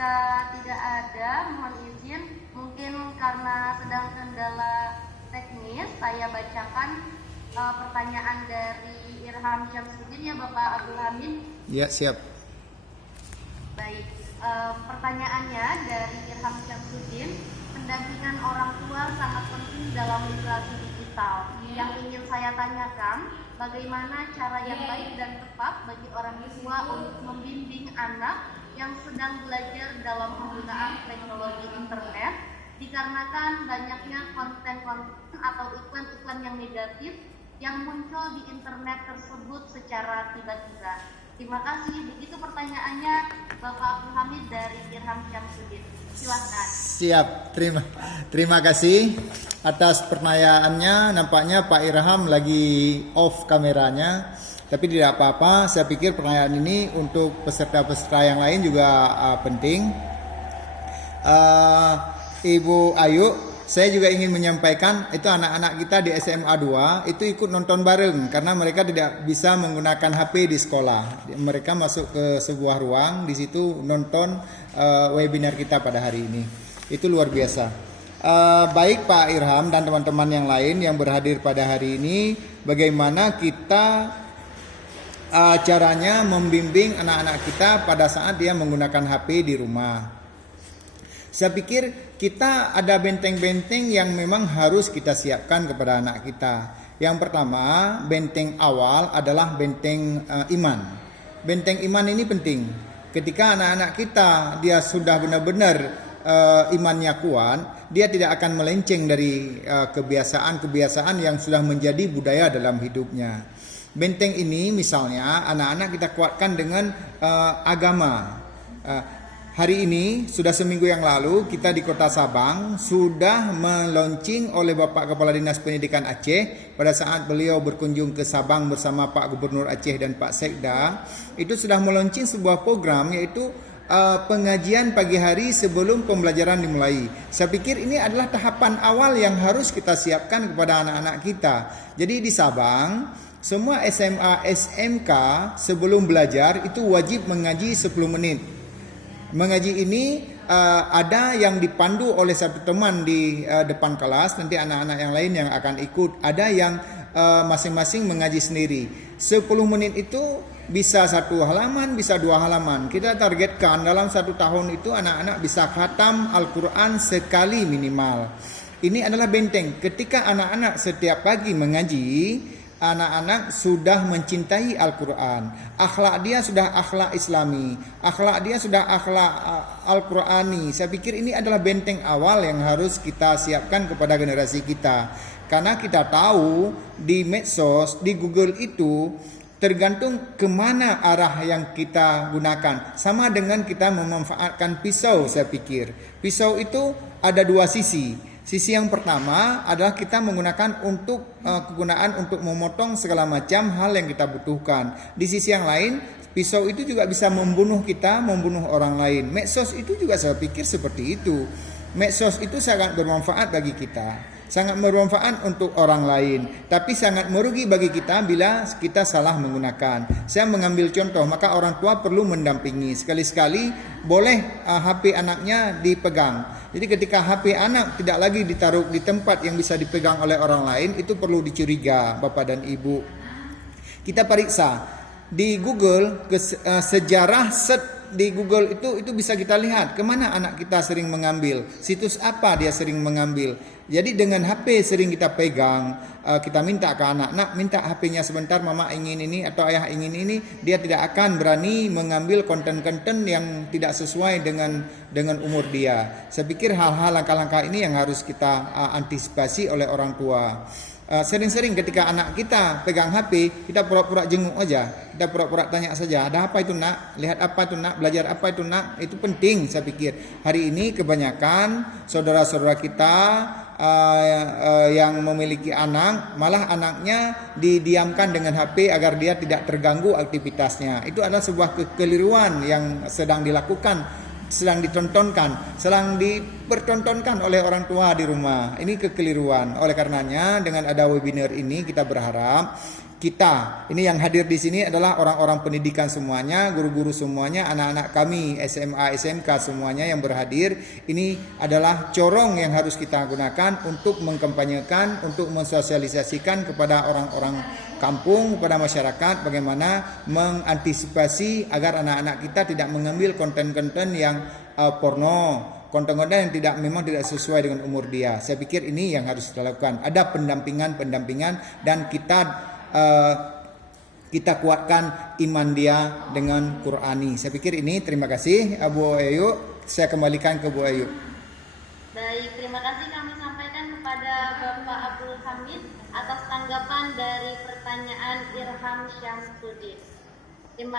jika tidak ada, mohon izin, mungkin karena sedang kendala teknis, saya bacakan pertanyaan dari Irham Syamsuddin ya Bapak Abdul Hamid. Ya, siap. Baik, pertanyaannya dari Irham Syamsuddin, pendampingan orang tua sangat penting dalam literasi digital. Yang ingin saya tanyakan, bagaimana cara yang baik dan tepat bagi orang tua untuk membimbing anak yang sedang belajar dalam penggunaan teknologi internet, dikarenakan banyaknya konten-konten atau iklan-iklan yang negatif yang muncul di internet tersebut secara tiba-tiba. Terima kasih. Begitu pertanyaannya Bapak Abdul Hamid dari Irham Syamsuddin. Silakan. Siap, terima kasih atas pertanyaannya. Nampaknya Pak Irham lagi off kameranya, tapi tidak apa-apa. Saya pikir pertanyaan ini untuk peserta-peserta yang lain juga penting. Ibu Ayu, saya juga ingin menyampaikan itu anak-anak kita di SMA 2 itu ikut nonton bareng karena mereka tidak bisa menggunakan HP di sekolah. Mereka masuk ke sebuah ruang, di situ nonton webinar kita pada hari ini. Itu luar biasa. Baik Pak Irham dan teman-teman yang lain yang berhadir pada hari ini, bagaimana kita caranya membimbing anak-anak kita pada saat dia menggunakan HP di rumah. Saya pikir kita ada benteng-benteng yang memang harus kita siapkan kepada anak kita. Yang pertama, benteng awal adalah benteng iman. Benteng iman ini penting. Ketika anak-anak kita dia sudah benar-benar imannya kuat, dia tidak akan melenceng dari kebiasaan-kebiasaan yang sudah menjadi budaya dalam hidupnya. Benteng ini misalnya anak-anak kita kuatkan dengan agama. Hari ini sudah seminggu yang lalu kita di Kota Sabang sudah meluncing oleh Bapak Kepala Dinas Pendidikan Aceh pada saat beliau berkunjung ke Sabang bersama Pak Gubernur Aceh dan Pak Sekda. Itu sudah meluncing sebuah program yaitu pengajian pagi hari sebelum pembelajaran dimulai. Saya pikir ini adalah tahapan awal yang harus kita siapkan kepada anak-anak kita. Jadi di Sabang semua SMA, SMK sebelum belajar itu wajib mengaji 10 menit. Mengaji ini ada yang dipandu oleh satu teman di depan kelas, nanti anak-anak yang lain yang akan ikut. Ada yang masing-masing mengaji sendiri. 10 menit itu bisa 1 halaman, bisa 2 halaman. Kita targetkan dalam 1 tahun itu anak-anak bisa khatam Al-Quran sekali minimal. Ini adalah benteng. Ketika anak-anak setiap pagi mengaji, anak-anak sudah mencintai Al-Quran. Akhlak dia sudah akhlak Islami. Akhlak dia sudah akhlak Al-Qurani. Saya pikir ini adalah benteng awal yang harus kita siapkan kepada generasi kita. Karena kita tahu di medsos, di Google itu tergantung kemana arah yang kita gunakan. Sama dengan kita memanfaatkan pisau, saya pikir. Pisau itu ada 2 sisi. Sisi yang pertama adalah kita menggunakan untuk kegunaan untuk memotong segala macam hal yang kita butuhkan. Di sisi yang lain, pisau itu juga bisa membunuh kita, membunuh orang lain. Medsos itu juga saya pikir seperti itu. Medsos itu sangat bermanfaat bagi kita, sangat bermanfaat untuk orang lain, tapi sangat merugi bagi kita bila kita salah menggunakan. Saya mengambil contoh, maka orang tua perlu mendampingi. Sekali-sekali boleh HP anaknya dipegang. Jadi ketika HP anak tidak lagi ditaruh di tempat yang bisa dipegang oleh orang lain, itu perlu dicuriga Bapak dan Ibu. Kita periksa di Google sejarah di Google itu bisa kita lihat kemana anak kita sering mengambil, situs apa dia sering mengambil. Jadi dengan HP sering kita pegang, kita minta ke anak, nak minta HP-nya sebentar, mama ingin ini atau ayah ingin ini, dia tidak akan berani mengambil konten-konten yang tidak sesuai dengan umur dia. Saya pikir hal-hal langkah-langkah ini yang harus kita antisipasi oleh orang tua. Sering-sering ketika anak kita pegang HP, kita pura-pura jenguk aja, kita pura-pura tanya saja, ada apa itu nak, lihat apa itu nak, belajar apa itu nak. Itu penting saya pikir. Hari ini kebanyakan saudara-saudara kita yang memiliki anak, malah anaknya didiamkan dengan HP agar dia tidak terganggu aktivitasnya. Itu adalah sebuah kekeliruan yang sedang dilakukan, sedang ditontonkan, sedang dipertontonkan oleh orang tua di rumah. Ini kekeliruan. Oleh karenanya dengan ada webinar ini kita berharap kita. Ini yang hadir di sini adalah orang-orang pendidikan semuanya, guru-guru semuanya, anak-anak kami SMA, SMK semuanya yang berhadir. Ini adalah corong yang harus kita gunakan untuk mengkampanyekan, untuk mensosialisasikan kepada orang-orang kampung, kepada masyarakat bagaimana mengantisipasi agar anak-anak kita tidak mengambil konten-konten yang porno, konten-konten yang memang tidak sesuai dengan umur dia. Saya pikir ini yang harus kita lakukan. Ada pendampingan dan kita kuatkan iman dia dengan Qurani. Saya pikir ini. Terima kasih Bu Ayu. Saya kembalikan ke Bu Ayu. Baik, terima kasih kami sampaikan kepada Bapak Abdul Hamid atas tanggapan dari pertanyaan Irham Syamsuddin. Terima